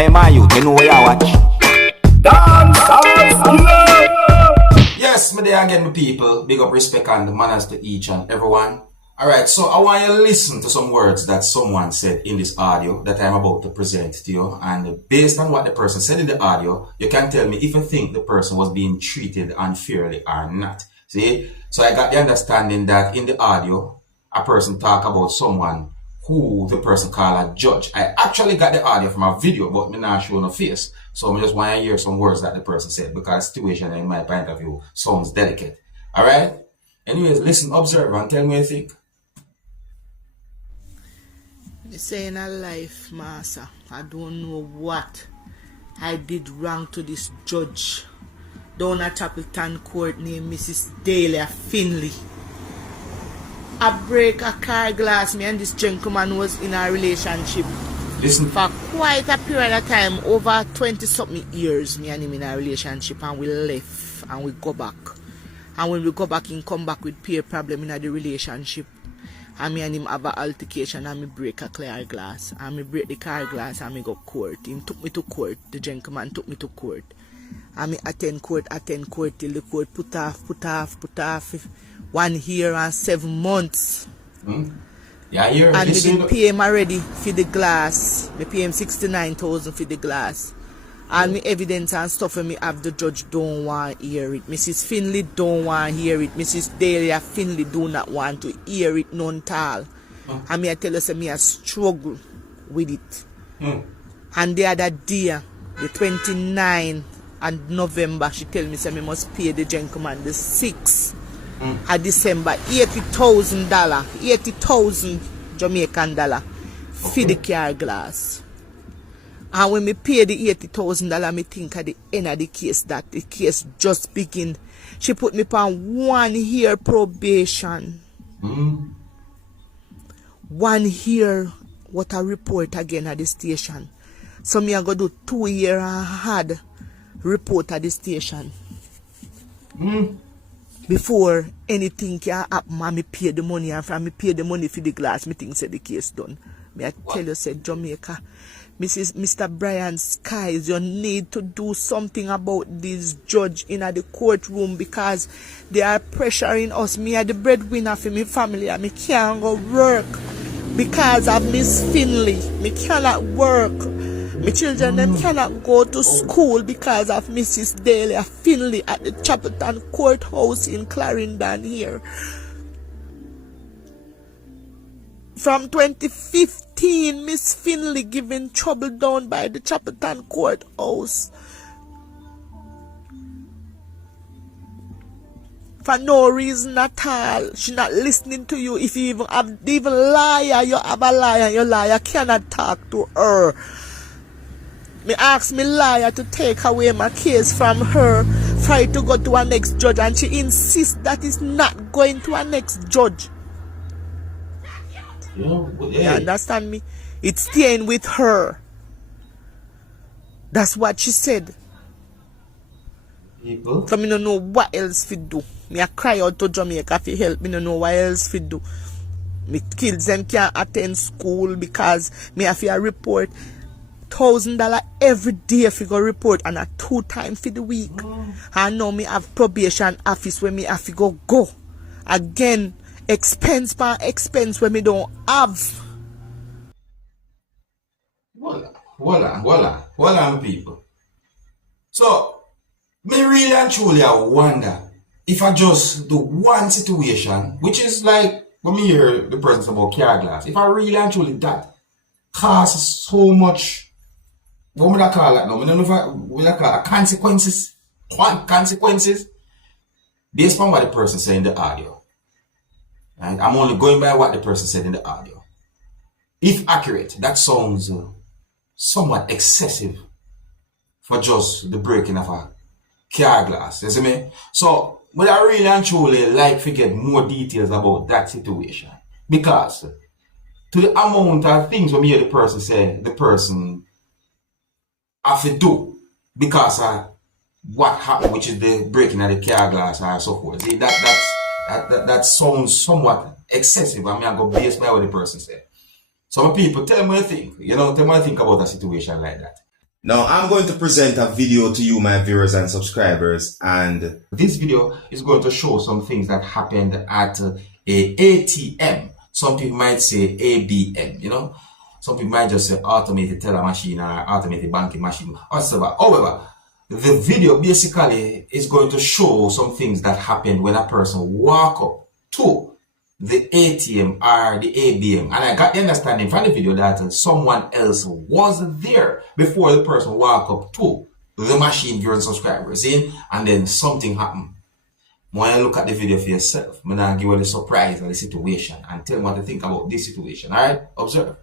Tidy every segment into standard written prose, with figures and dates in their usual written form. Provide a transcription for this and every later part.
Hey, my youth, you know where you watch? Dancehall skilla. Yes, me there again, my people. Big up respect and the manners to each and everyone. Alright, so I want you to listen to some words that someone said in this audio that I'm about to present to you. And based on what the person said in the audio, you can tell me if you think the person was being treated unfairly or not. See? So I got the understanding that in the audio, a person talk about someone who the person call a judge. I actually got the audio from a video, but me not show no face. So I just want to hear some words that the person said because the situation in my point of view sounds delicate. Alright? Anyways, listen, observe and tell me what you think. Me say in a life, Master, I don't know what I did wrong to this judge down at Chapelton Court named Mrs. Dahlia Finley. I break a car glass. Me and this gentleman was in a relationship. Listen. For quite a period of time, over 20-something years, me and him in a relationship, and we left and we go back. And when we go back, he come back with peer problem in the relationship. And me and him have an altercation and me break a car glass. And me break the car glass and me go court. He took me to court. The gentleman took me to court. And me attend court till the court put off 1 year and 7 months. Yeah, here. And we didn't pay him already for the glass. Me pay him 69,000 for the glass. And me evidence and stuff when me have the judge don't want to hear it. Mrs. Finley don't want to hear it. Mrs. Dahlia Finley do not want to hear it none at all. And me I tell you say me I struggle with it. And the other day, the 29th of November, she tell me say me must pay the gentleman the 6th of December $80,000, 80,000 Jamaican dollar for the car glass. And when me pay the $80,000, me think at the end of the case that the case just begin. She put me on 1 year probation. 1 year what I report again at the station. So me I go do 2 years and had report at the station. Before anything can happen, and me pay the money, and from me pay the money for the glass, me think say the case done. Me I tell you, say Jamaica, Mr. Brian Skies, you need to do something about this judge in the courtroom because they are pressuring us. Me are the breadwinner for my family, and me can't go work because of Miss Finley. Me cannot work. My children them cannot go to school because of Mrs. Dahlia Finley at the Chapelton Courthouse in Clarendon here. From 2015, Miss Finley given trouble down by the Chapelton Courthouse. For no reason at all. She not listening to you. If you even liar, you have a liar. Your liar cannot talk to her. Me ask me lawyer to take away my case from her, try to go to a next judge, and she insists that it's not going to a next judge. You understand me? It's staying with her. That's what she said. People. So me don't know what else to do. Me I cry out to Jamaica for help. Me don't know what else to do. Me kids them can't attend school because me have to report $1,000 every day if you go report and a 2 times for the week. And now me have probation office where me have to go. Again, expense per expense where me don't have. Voila, people. So, me really and truly I wonder if I just do one situation, which is like when me hear the presence about car glass, if I really and truly that costs so much. What would I call it now? I don't know if I call it consequences. Consequences based on what the person said in the audio. And I'm only going by what the person said in the audio. If accurate, that sounds somewhat excessive for just the breaking of a car glass. You see me? So, but I really and truly like to get more details about that situation. Because to the amount of things when you hear the person say, the person have to do because of what happened, which is the breaking of the car glass or so forth. See, that sounds somewhat excessive. I mean, I go based by what the person said. Some people tell me what you think. Tell me what you think about a situation like that. Now I'm going to present a video to you, my viewers and subscribers, and this video is going to show some things that happened at a ATM. Some people might say ABM, you know. Some people might just say automated teller machine or automated banking machine, whatever. However, the video basically is going to show some things that happened when a person walk up to the ATM or the ABM. And I got the understanding from the video that someone else was there before the person walk up to the machine, viewers and subscribers in, and then something happened. When you look at the video for yourself, I'm gonna give you the surprise of the situation and tell you what to think about this situation. Alright? Observe.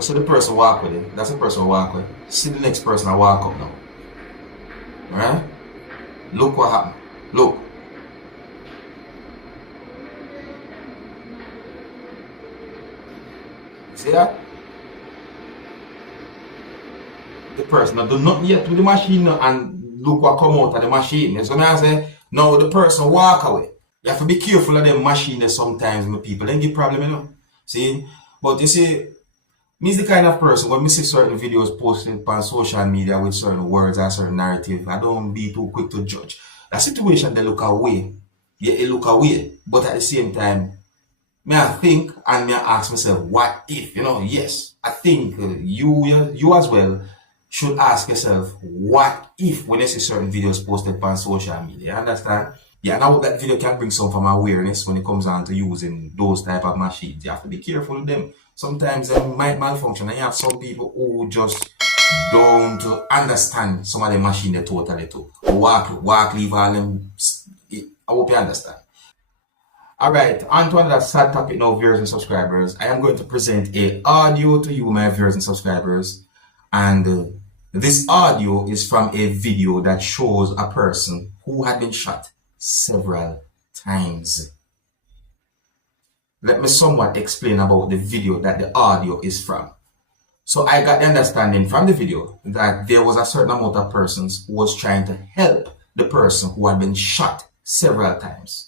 So the person walk with it. That's the person walk with. See the next person I walk up now. Alright? Look what happened. Look. See that? The person not do nothing yet with the machine and look what come out of the machine. So I say, now the person walk away. You have to be careful of them machines sometimes with people. Then give problem, you know. See? But you see, me's the kind of person when me see certain videos posted on social media with certain words or certain narrative, I don't be too quick to judge. That situation they look away. Yeah, it look away. But at the same time, may I think and may I ask myself, what if? You know, yes, I think you as well should ask yourself, what if when you see certain videos posted on social media? You understand? Yeah, and I hope that video can bring some from awareness when it comes down to using those type of machines. You have to be careful with them. Sometimes they might malfunction, and you have some people who just don't understand some of the machine they totally too. Walk, leave all them. I hope you understand. Alright, on to another sad topic now, viewers and subscribers. I am going to present a audio to you, my viewers and subscribers. And this audio is from a video that shows a person who had been shot several times. Let me somewhat explain about the video that the audio is from. So I got the understanding from the video that there was a certain amount of persons who was trying to help the person who had been shot several times.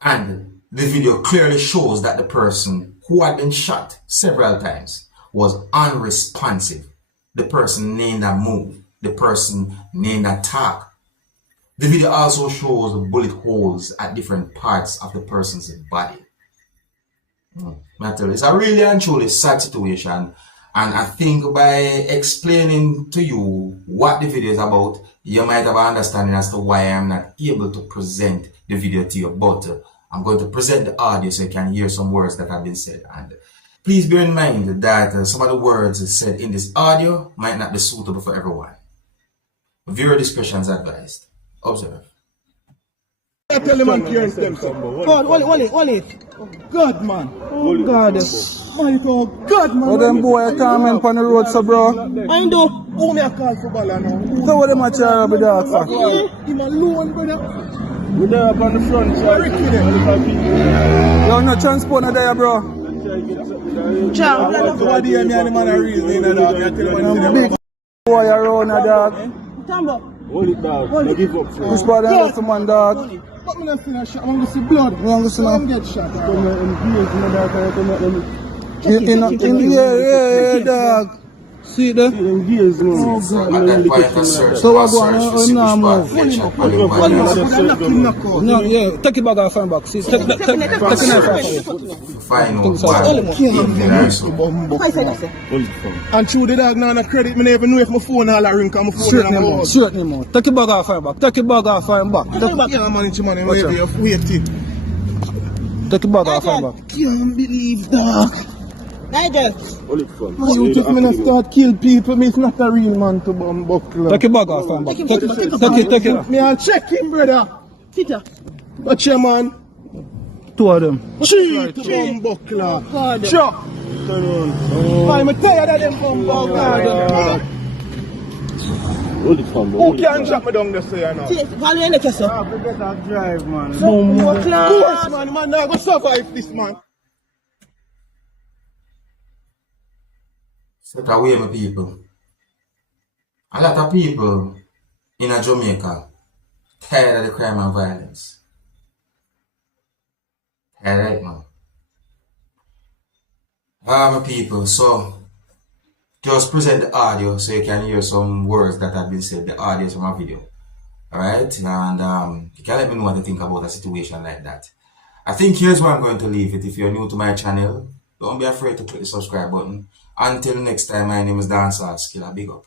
And the video clearly shows that the person who had been shot several times was unresponsive. The person named a move. The person named a talk. The video also shows bullet holes at different parts of the person's body. It's a really and truly sad situation. And I think by explaining to you what the video is about, you might have an understanding as to why I'm not able to present the video to you. But I'm going to present the audio so you can hear some words that have been said. And please bear in mind that some of the words said in this audio might not be suitable for everyone. Viewer discretion is advised. Observe. I tell them I'm carrying them, sir. God, hold it. God, man. Oh, God. Oh, God, man. Oh, them boy coming on the road, so bro. I know. Who me a call for ball now? So what them a try to be dog for? Him alone, brother. We there up on the front side. Yo, no transport no there, bro. Ciao. What do you mean, the man a reason, dog? Big boy around, dog. Tambo. Hold it, dog. Don't give up. This boy there has some man, dog. But me not see a shot. I want to see blood. I want to see no. Get shot. Yeah, dog. See that? Oh, God. So what going on now, move? No, yeah, take it back off and back. See, take it off. And through the dog now, credit me never know if my phone all a ring, because my phone Straighten him out. Take it back off and back. Take it back off and back. Yeah, man, it's money. Wait it. Take it back off and back. Can't believe that. Nigel. Man, you think me not start kill people? Me it's not a real man to bomb buckler. Take it back off and back. Take it. Me I'll check him, brother. Sit here. Watch your man. Two of them. Three to bomb buckler. Sure. I'm tired of them bomb buckler. Who can shut me down this way now? Value in the chest. We better drive, man. Of course, man. Man, now go survive this, man. Set away, my people. A lot of people in Jamaica tired of the crime and violence. Tired, right, man? My people, so just present the audio so you can hear some words that have been said, the audio from my video. Alright? And you can let me know what you think about a situation like that. I think here's where I'm going to leave it. If you're new to my channel, don't be afraid to click the subscribe button. Until next time, my name is Dancehall Skilla. Big up.